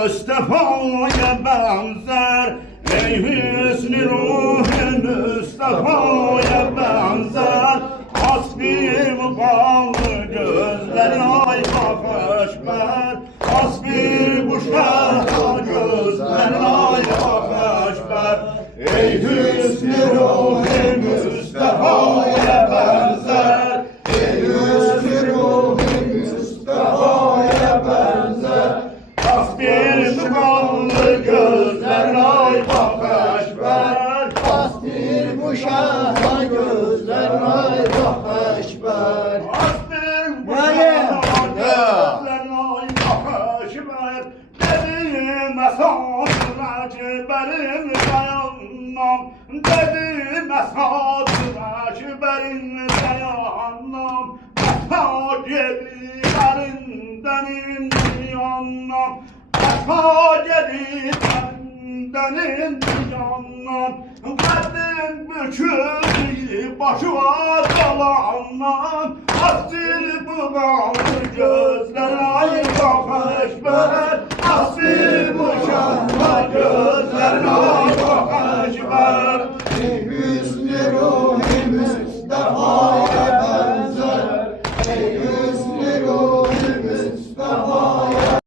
Mustafa'ya benzer, ey hüsnü ruh-u Mustafa'ya benzer. Hasbi mukallı gözlerin ay bakış ver, hasbi bu şehra gözlerin ay bakış ver. Ey hüsnü ruh-u Mustafa'ya benzer, ey hüsnü ruh-u Mustafa'ya benzer. Hasbi mukallı gözlerin ay bakış ver, Hasbi bu şehra gözlerin ay bakış ver. hasbi bu şehra gözlerin ay bakış ver. Dedime sadıraç benim dayanmam, dedime sadıraç benim dayanmam. Vefa gedilerinden yanmam, vefa gedilerinden yanmam. Kalbim bükülü başıma dalanmam, hasbi bu kallı gözler ay bakış ver.